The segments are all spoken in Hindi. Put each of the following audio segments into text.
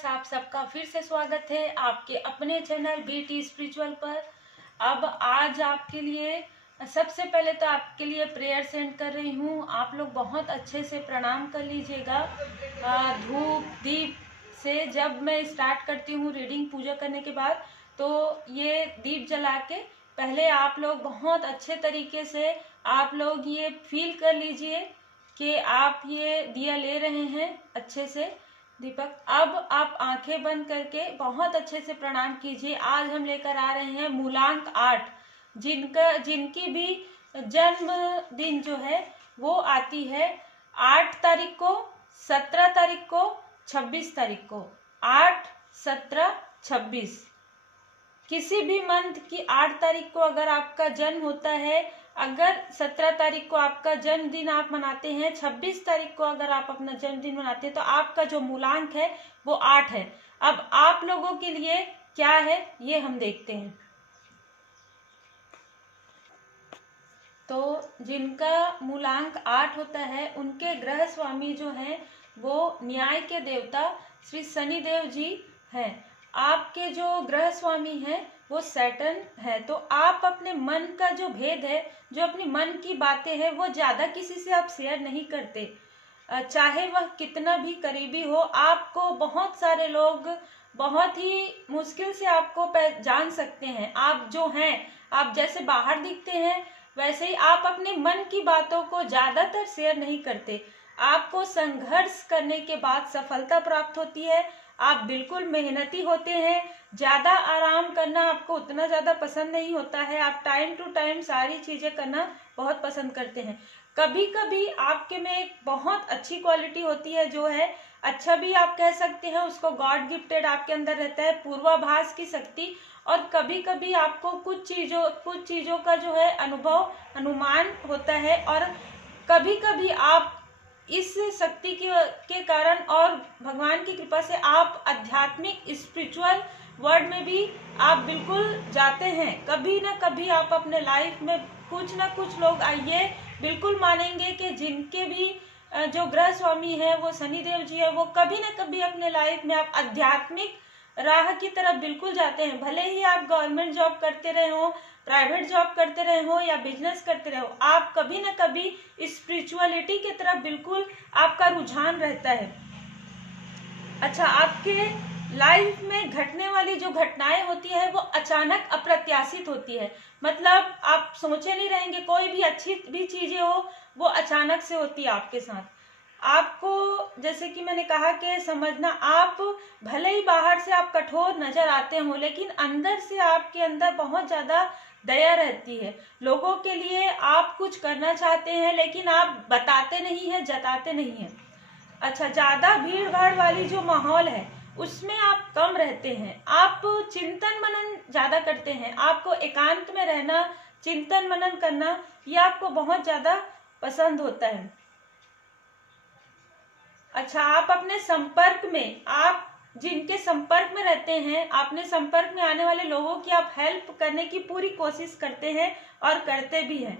व्यूअर्स, आप सबका फिर से स्वागत है आपके अपने चैनल बीटी स्पिरिचुअल पर। अब आज आपके लिए सबसे पहले तो आपके लिए प्रेयर सेंड कर रही हूँ। आप लोग बहुत अच्छे से प्रणाम कर लीजिएगा धूप दीप से। जब मैं स्टार्ट करती हूँ रीडिंग पूजा करने के बाद, तो ये दीप जला के पहले आप लोग बहुत अच्छे तरीके से आप लोग ये फील कर लीजिए कि आप ये दिया ले रहे हैं अच्छे से दीपक। अब आप आंखें बंद करके बहुत अच्छे से प्रणाम कीजिए। आज हम लेकर आ रहे हैं मूलांक 8, जिनकी भी जन्मदिन जो है वो आती है 8 तारीख को, 17 तारीख को, 26 तारीख को। 8, 17, 26 किसी भी मंथ की 8 तारीख को अगर आपका जन्म होता है, अगर 17 तारीख को आपका जन्मदिन आप मनाते हैं, 26 तारीख को अगर आप अपना जन्मदिन मनाते हैं, तो आपका जो मूलांक है वो 8 है। अब आप लोगों के लिए क्या है ये हम देखते हैं। तो जिनका मूलांक 8 होता है, उनके ग्रह स्वामी जो हैं वो न्याय के देवता श्री शनिदेव जी हैं। आपके जो ग्रह स्वामी हैं वो सैटर्न है। तो आप अपने मन का जो भेद है, जो अपनी मन की बातें हैं, वो ज्यादा किसी से आप शेयर नहीं करते, चाहे वह कितना भी करीबी हो। आपको बहुत सारे लोग बहुत ही मुश्किल से आपको जान सकते हैं। आप जो हैं, आप जैसे बाहर दिखते हैं वैसे ही आप अपने मन की बातों को ज्यादातर शेयर नहीं करते। आपको संघर्ष करने के बाद सफलता प्राप्त होती है। आप बिल्कुल मेहनती होते हैं। ज्यादा आराम करना आपको उतना ज्यादा पसंद नहीं होता है। आप टाइम टू टाइम सारी चीजें करना बहुत पसंद करते हैं। कभी कभी आपके में एक बहुत अच्छी क्वालिटी होती है, जो है अच्छा भी आप कह सकते हैं उसको, गॉड गिफ्टेड आपके अंदर रहता है पूर्वाभास की शक्ति। और कभी कभी आपको कुछ चीजों का जो है अनुमान होता है। और कभी कभी आप इस शक्ति के कारण और भगवान की कृपा से आप आध्यात्मिक स्पिरिचुअल वर्ल्ड में भी आप बिल्कुल जाते हैं। कभी ना कभी आप अपने लाइफ में कुछ ना कुछ लोग आइए बिल्कुल मानेंगे कि जिनके भी जो ग्रह स्वामी है वो शनिदेव जी है, वो कभी ना कभी अपने लाइफ में आप आध्यात्मिक राह की तरफ बिल्कुल जाते हैं। भले ही आप गवर्नमेंट जॉब करते रहे हो, प्राइवेट जॉब करते रहे हो या बिजनेस करते रहे हो, आप कभी ना कभी स्पिरिचुअलिटी की तरफ बिल्कुल आपका रुझान रहता है। अच्छा, आपके लाइफ में घटने वाली जो घटनाएं होती है वो अचानक अप्रत्याशित होती है। मतलब आप सोचे नहीं रहेंगे, कोई भी अच्छी भी चीजें हो वो अचानक से होती है आपके साथ। आपको जैसे कि मैंने कहा कि समझना, आप भले ही बाहर से आप कठोर नजर आते हो, लेकिन अंदर से आपके अंदर बहुत ज्यादा दया रहती है। लोगों के लिए आप कुछ करना चाहते हैं, लेकिन आप बताते नहीं है, जताते नहीं है। अच्छा, ज्यादा भीड़ भाड़ वाली जो माहौल है उसमें आप कम रहते हैं। आप चिंतन मनन ज्यादा करते हैं। आपको एकांत में रहना, चिंतन मनन करना, ये आपको बहुत ज्यादा पसंद होता है। अच्छा, आप अपने संपर्क में, आप जिनके संपर्क में रहते हैं, अपने संपर्क में आने वाले लोगों की आप हेल्प करने की पूरी कोशिश करते हैं और करते भी हैं।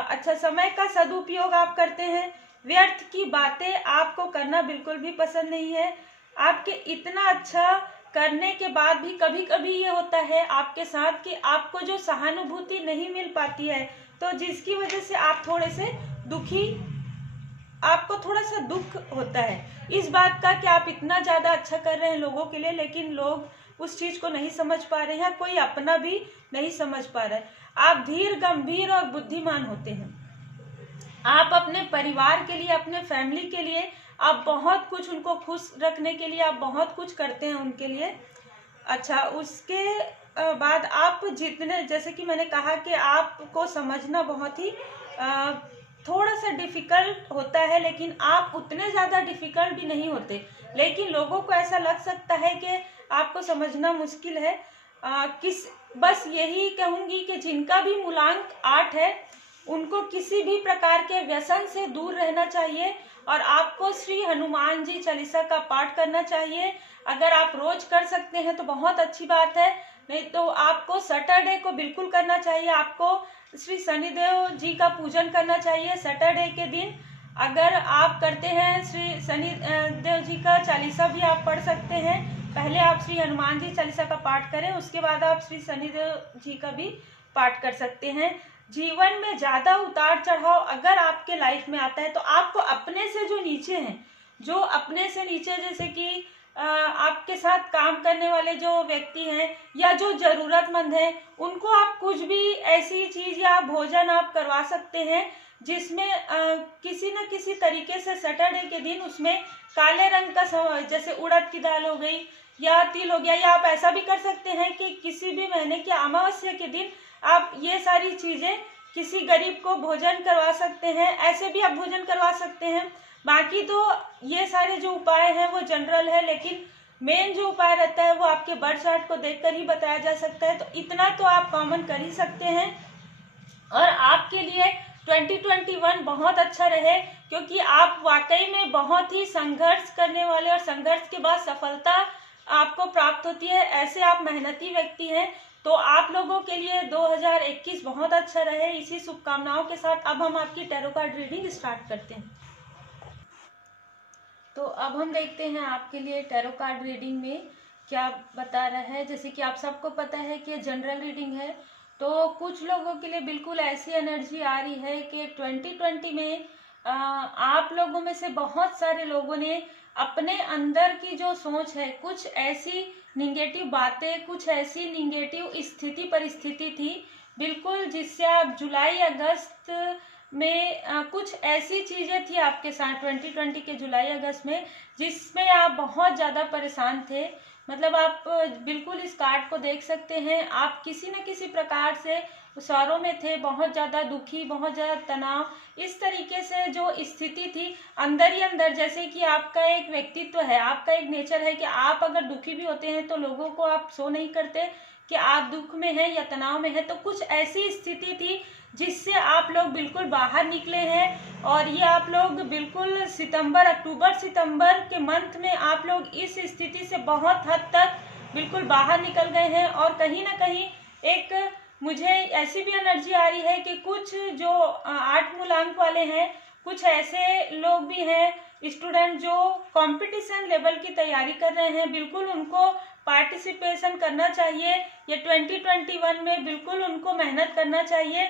अच्छा, समय का सदुपयोग आप करते हैं। व्यर्थ की बातें आपको करना बिल्कुल भी पसंद नहीं है। आपके इतना अच्छा करने के बाद भी कभी कभी ये होता है आपके साथ कि आपको जो सहानुभूति नहीं मिल पाती है, तो जिसकी वजह से आप थोड़े से दुखी, आपको थोड़ा सा दुख होता है इस बात का कि आप इतना ज्यादा अच्छा कर रहे हैं लोगों के लिए, लेकिन लोग उस चीज को नहीं समझ पा रहे हैं, कोई अपना भी नहीं समझ पा रहा है। आप धीर, गंभीर और बुद्धिमान होते हैं। आप अपने परिवार के लिए, अपने फैमिली के लिए आप बहुत कुछ, उनको खुश रखने के लिए आप बहुत कुछ करते हैं उनके लिए। अच्छा, उसके बाद आप जितने, जैसे कि मैंने कहा कि आपको समझना बहुत ही थोड़ा सा डिफिकल्ट होता है, लेकिन आप उतने ज्यादा डिफिकल्ट भी नहीं होते। लेकिन लोगों को ऐसा लग सकता है कि आपको समझना मुश्किल है। बस यही कहूंगी कि जिनका भी मूलांक 8 है, उनको किसी भी प्रकार के व्यसन से दूर रहना चाहिए और आपको श्री हनुमान जी चालीसा का पाठ करना चाहिए। अगर आप रोज कर सकते हैं तो बहुत अच्छी बात है, नहीं तो आपको सैटरडे को बिल्कुल करना चाहिए। आपको श्री शनिदेव जी का पूजन करना चाहिए सैटरडे के दिन। अगर आप करते हैं श्री शनि देव जी का चालीसा भी आप पढ़ सकते हैं। पहले आप श्री हनुमान जी चालीसा का पाठ करें, उसके बाद आप श्री शनिदेव जी का भी पाठ कर सकते हैं। जीवन में ज़्यादा उतार चढ़ाव अगर आपके लाइफ में आता है तो आपको अपने से जो नीचे हैं, जो अपने से नीचे जैसे कि आपके साथ काम करने वाले जो व्यक्ति हैं या जो ज़रूरतमंद हैं, उनको आप कुछ भी ऐसी चीज़ या भोजन आप करवा सकते हैं जिसमें किसी न किसी तरीके से सैटरडे के दिन उसमें काले रंग का जैसे उड़द की दाल हो गई या तिल हो गया, या आप ऐसा भी कर सकते हैं कि किसी भी महीने की अमावस्या के दिन आप ये सारी चीज़ें किसी गरीब को भोजन करवा सकते हैं। ऐसे भी आप भोजन करवा सकते हैं। बाकी तो ये सारे जो उपाय हैं वो जनरल है, लेकिन मेन जो उपाय रहता है वो आपके बर्थ चार्ट को देखकर ही बताया जा सकता है। तो इतना तो आप कॉमन कर ही सकते हैं। और आपके लिए 2021 बहुत अच्छा रहे, क्योंकि आप वाकई में बहुत ही संघर्ष करने वाले और संघर्ष के बाद सफलता आपको प्राप्त होती है, ऐसे आप मेहनती व्यक्ति हैं। तो आप लोगों के लिए 2021 बहुत अच्छा रहे। इसी शुभकामनाओं के साथ अब हम आपकी टैरो कार्ड रीडिंग स्टार्ट करते हैं। तो अब हम देखते हैं आपके लिए टैरो कार्ड रीडिंग में क्या बता रहा है। जैसे कि आप सबको पता है कि जनरल रीडिंग है, तो कुछ लोगों के लिए बिल्कुल ऐसी एनर्जी आ रही है कि 2020 में आप लोगों में से बहुत सारे लोगों ने अपने अंदर की जो सोच है, कुछ ऐसी निगेटिव बातें, कुछ ऐसी निगेटिव स्थिति परिस्थिति थी बिल्कुल, जिससे आप जुलाई अगस्त में कुछ ऐसी चीज़ें थी आपके साथ 2020 के जुलाई अगस्त में, जिसमें आप बहुत ज़्यादा परेशान थे। मतलब आप बिल्कुल इस कार्ड को देख सकते हैं, आप किसी न किसी प्रकार से सौरों में थे, बहुत ज़्यादा दुखी, बहुत ज़्यादा तनाव, इस तरीके से जो स्थिति थी अंदर ही अंदर। जैसे कि आपका एक व्यक्तित्व है, आपका एक नेचर है कि आप अगर दुखी भी होते हैं तो लोगों को आप शो नहीं करते कि आप दुख में हैं या तनाव में हैं। तो कुछ ऐसी स्थिति थी जिससे आप लोग बिल्कुल बाहर निकले हैं, और ये आप लोग बिल्कुल अक्टूबर सितंबर के मंथ में आप लोग इस स्थिति से बहुत हद तक बिल्कुल बाहर निकल गए हैं। और कहीं ना कहीं एक मुझे ऐसी भी एनर्जी आ रही है कि कुछ जो 8 मूलांक वाले हैं, कुछ ऐसे लोग भी हैं स्टूडेंट जो कंपटीशन लेवल की तैयारी कर रहे हैं, बिल्कुल उनको पार्टिसिपेशन करना चाहिए। ये 2021 में बिल्कुल उनको मेहनत करना चाहिए,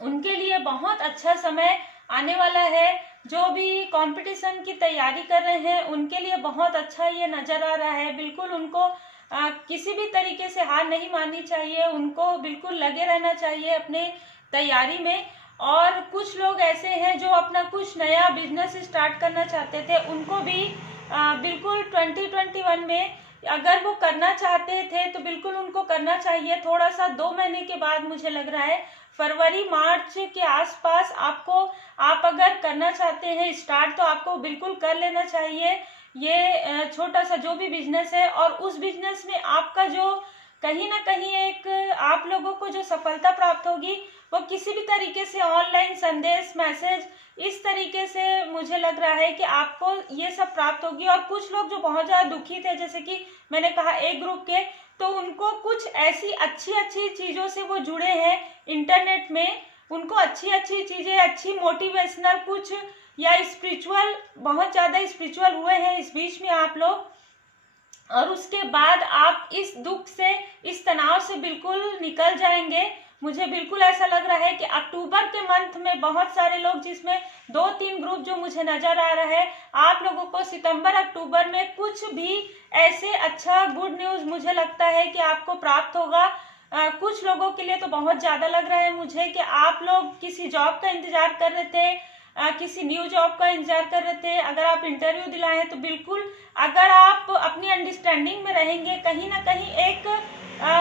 उनके लिए बहुत अच्छा समय आने वाला है। जो भी कंपटीशन की तैयारी कर रहे हैं उनके लिए बहुत अच्छा ये नज़र आ रहा है। बिल्कुल उनको किसी भी तरीके से हार नहीं माननी चाहिए, उनको बिल्कुल लगे रहना चाहिए अपने तैयारी में। और कुछ लोग ऐसे हैं जो अपना कुछ नया बिजनेस स्टार्ट करना चाहते थे, उनको भी बिल्कुल 2021 में अगर वो करना चाहते थे तो बिल्कुल उनको करना चाहिए। थोड़ा सा 2 महीने के बाद मुझे लग रहा है फरवरी मार्च के आसपास आप अगर करना चाहते हैं स्टार्ट, तो आपको बिल्कुल कर लेना चाहिए ये छोटा सा जो भी बिजनेस है। और उस बिजनेस में आपका जो कहीं ना कहीं एक आप लोगों को जो सफलता प्राप्त होगी वो किसी भी तरीके से ऑनलाइन संदेश मैसेज इस तरीके से मुझे लग रहा है कि आपको ये सब प्राप्त होगी। और कुछ लोग जो बहुत ज़्यादा दुखी थे, जैसे कि मैंने कहा एक ग्रुप के, तो उनको कुछ ऐसी अच्छी चीज़ों से वो जुड़े हैं इंटरनेट में, उनको अच्छी चीज़ें, अच्छी मोटिवेशनल कुछ या स्पिरिचुअल, बहुत ज़्यादा स्पिरिचुअल हुए हैं इस बीच में आप लोग। और उसके बाद आप इस दुख से, इस तनाव से बिल्कुल निकल जाएंगे। मुझे बिल्कुल ऐसा लग रहा है कि अक्टूबर के मंथ में बहुत सारे लोग, जिसमें 2-3 ग्रुप जो मुझे नजर आ रहा है, आप लोगों को सितंबर अक्टूबर में कुछ भी ऐसे अच्छा गुड न्यूज़ मुझे लगता है कि आपको प्राप्त होगा। कुछ लोगों के लिए तो बहुत ज़्यादा लग रहा है मुझे कि आप लोग किसी जॉब का इंतजार कर रहे थे, किसी न्यू जॉब का इंतजार कर रहे थे। अगर आप इंटरव्यू दिलाए हैं तो बिल्कुल, अगर आप अपनी अंडरस्टैंडिंग में रहेंगे, कहीं ना कहीं एक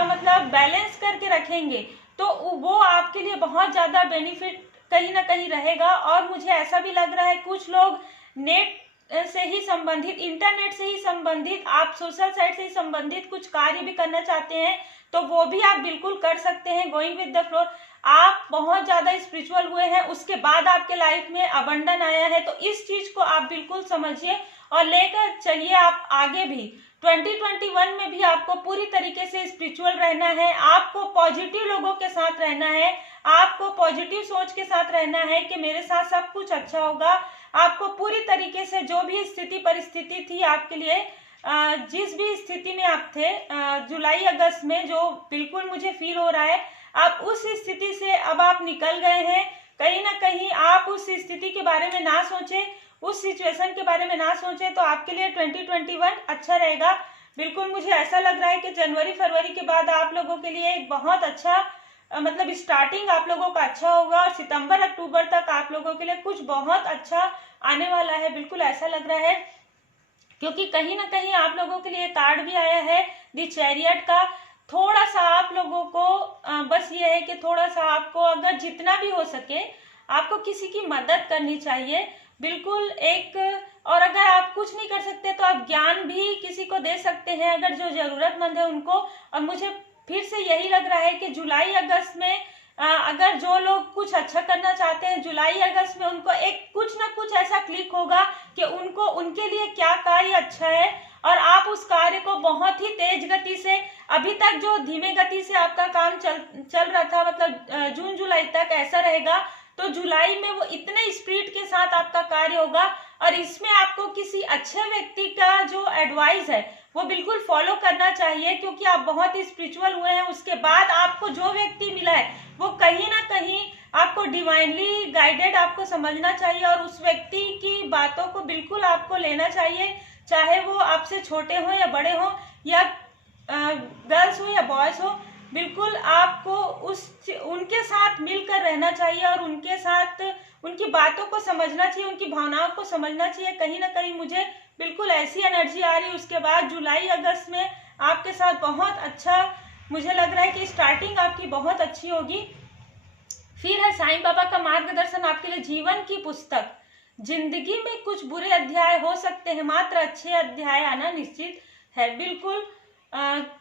मतलब बैलेंस करके रखेंगे, तो वो आपके लिए बहुत ज़्यादा बेनिफिट कहीं ना कहीं रहेगा। और मुझे ऐसा भी लग रहा है कुछ लोग नेट से ही संबंधित, इंटरनेट से ही संबंधित, आप सोशल साइट से ही संबंधित कुछ कार्य भी करना चाहते हैं तो वो भी आप बिल्कुल कर सकते हैं। गोइंग विद द फ्लो, आप बहुत ज़्यादा स्पिरिचुअल हुए हैं, उसके बाद आपके लाइफ में अबंडन आया है, तो इस चीज़ को आप बिल्कुल समझिए और लेकर चलिए आप आगे भी। 2021 में भी आपको पूरी तरीके से स्पिरिचुअल रहना है, आपको पॉजिटिव लोगों के साथ रहना है, आपको पॉजिटिव सोच के साथ रहना है कि मेरे साथ सब कुछ अच्छा होगा। आपको पूरी तरीके से जो भी स्थिति परिस्थिति थी आपके लिए, जिस भी स्थिति में आप थे जुलाई अगस्त में, जो बिल्कुल मुझे फील हो रहा है, आप उस स्थिति से अब आप निकल गए हैं। कहीं ना कहीं आप उस स्थिति के बारे में ना सोचें, उस सिचुएशन के बारे में ना सोचें, तो आपके लिए 2021 अच्छा रहेगा। बिल्कुल मुझे ऐसा लग रहा है कि जनवरी फरवरी के बाद आप लोगों के लिए एक बहुत अच्छा मतलब स्टार्टिंग आप लोगों का अच्छा होगा, और सितंबर अक्टूबर तक आप लोगों के लिए कुछ बहुत अच्छा आने वाला है, बिल्कुल ऐसा लग रहा है। क्योंकि कहीं ना कहीं आप लोगों के लिए कार्ड भी आया है द चैरियट का। थोड़ा सा आप लोगों को बस ये है कि थोड़ा सा आपको अगर जितना भी हो सके आपको किसी की मदद करनी चाहिए, बिल्कुल एक। और अगर आप कुछ नहीं कर सकते तो आप ज्ञान भी किसी को दे सकते हैं, अगर जो जरूरतमंद है उनको। और मुझे फिर से यही लग रहा है कि जुलाई अगस्त में अगर जो लोग कुछ अच्छा करना चाहते हैं, जुलाई अगस्त में उनको एक कुछ ना कुछ ऐसा क्लिक होगा कि उनको उनके लिए क्या कार्य अच्छा है, और आप उस कार्य को बहुत ही तेज गति से, अभी तक जो धीमे गति से आपका काम चल रहा था, मतलब जून जुलाई तक ऐसा रहेगा, तो जुलाई में वो इतने स्पीड के साथ आपका कार्य होगा। और इसमें आपको किसी अच्छे व्यक्ति का जो एडवाइस है वो बिल्कुल फॉलो करना चाहिए, क्योंकि आप बहुत ही स्पिरिचुअल हुए हैं। उसके बाद आपको जो व्यक्ति मिला है वो कहीं ना कहीं आपको डिवाइनली गाइडेड आपको समझना चाहिए, और उस व्यक्ति की बातों को बिल्कुल आपको लेना चाहिए, चाहे वो आपसे छोटे हो या बड़े हो, या गर्ल्स हो या बॉयज हो। बिल्कुल आपको उनके साथ मिलकर रहना चाहिए, और उनके साथ उनकी बातों को समझना चाहिए, उनकी भावनाओं को समझना चाहिए। कहीं ना कहीं मुझे बिल्कुल ऐसी एनर्जी आ रही है। उसके बाद जुलाई अगस्त में आपके साथ बहुत अच्छा मुझे लग रहा है कि स्टार्टिंग आपकी बहुत अच्छी होगी। फिर है साईं बाबा का मार्गदर्शन आपके लिए, जीवन की पुस्तक। जिंदगी में कुछ बुरे अध्याय हो सकते हैं, मात्र अच्छे अध्याय आना निश्चित है। बिल्कुल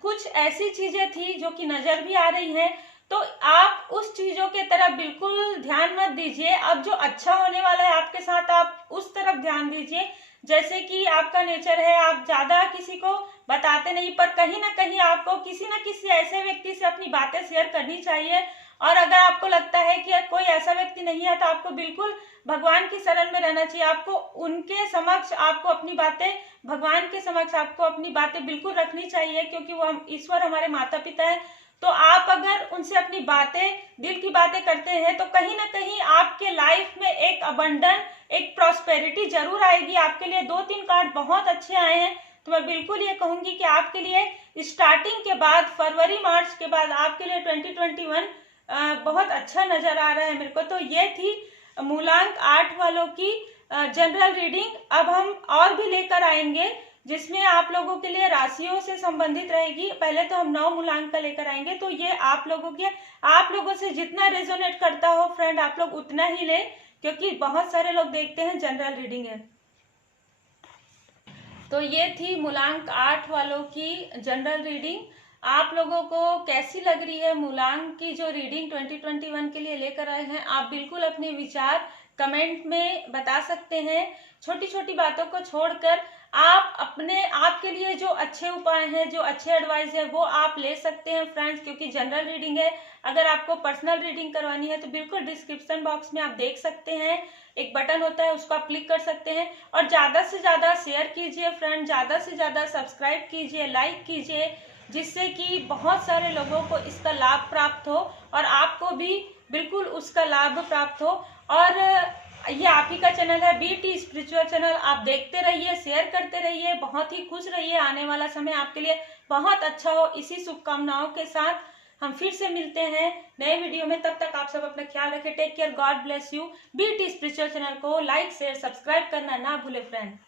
कुछ ऐसी चीजें थी जो कि नजर भी आ रही हैं, तो आप उस चीजों के तरफ बिल्कुल ध्यान मत दीजिए। अब जो अच्छा होने वाला है आपके साथ, आप उस तरफ ध्यान दीजिए। जैसे कि आपका नेचर है, आप ज्यादा किसी को बताते नहीं, पर कहीं ना कहीं आपको किसी न किसी ऐसे व्यक्ति से अपनी बातें शेयर करनी चाहिए। और अगर आपको लगता है कि कोई ऐसा व्यक्ति नहीं है, तो आपको बिल्कुल भगवान की शरण में रहना चाहिए। आपको उनके समक्ष आपको अपनी बातें, भगवान के समक्ष आपको अपनी बातें बिल्कुल रखनी चाहिए, क्योंकि वो ईश्वर हमारे माता पिता है। तो आप अगर उनसे अपनी बातें, दिल की बातें करते हैं, तो कहीं ना कहीं आपके लाइफ में एक अबंडन, एक प्रॉस्पेरिटी जरूर आएगी। आपके लिए 2-3 कार्ड बहुत अच्छे आए हैं, तो मैं बिल्कुल ये कहूंगी कि आपके लिए स्टार्टिंग के बाद, फरवरी मार्च के बाद आपके लिए 2021 बहुत अच्छा नजर आ रहा है मेरे को। तो ये थी मूलांक 8 वालों की जनरल रीडिंग। अब हम और भी लेकर आएंगे जिसमें आप लोगों के लिए राशियों से संबंधित रहेगी। पहले तो हम 9 मूलांक का लेकर आएंगे, तो ये आप लोगों से जितना रेजोनेट करता हो फ्रेंड, आप लोग उतना ही ले, क्योंकि बहुत सारे लोग देखते हैं जनरल रीडिंग है। तो ये थी मूलांक 8 वालों की जनरल रीडिंग। आप लोगों को कैसी लग रही है मूलांक की जो रीडिंग 2021 के लिए लेकर आए हैं? आप बिल्कुल अपने विचार कमेंट में बता सकते हैं। छोटी छोटी बातों को छोड़कर आप अपने आपके लिए जो अच्छे उपाय हैं, जो अच्छे एडवाइस है, वो आप ले सकते हैं फ्रेंड्स, क्योंकि जनरल रीडिंग है। अगर आपको पर्सनल रीडिंग करवानी है तो बिल्कुल डिस्क्रिप्शन बॉक्स में आप देख सकते हैं, एक बटन होता है, उसको आप क्लिक कर सकते हैं। और ज्यादा से ज्यादा शेयर कीजिए फ्रेंड, ज्यादा से ज्यादा सब्सक्राइब कीजिए, लाइक कीजिए, जिससे कि बहुत सारे लोगों को इसका लाभ प्राप्त हो और आपको भी बिल्कुल उसका लाभ प्राप्त हो। और ये आप ही का चैनल है BT स्पिरिचुअल चैनल, आप देखते रहिए, शेयर करते रहिए, बहुत ही खुश रहिए। आने वाला समय आपके लिए बहुत अच्छा हो, इसी शुभकामनाओं के साथ हम फिर से मिलते हैं नए वीडियो में। तब तक आप सब अपना ख्याल रखें। Take care, God bless you. BT spiritual channel को लाइक शेयर सब्सक्राइब करना ना भूले फ्रेंड।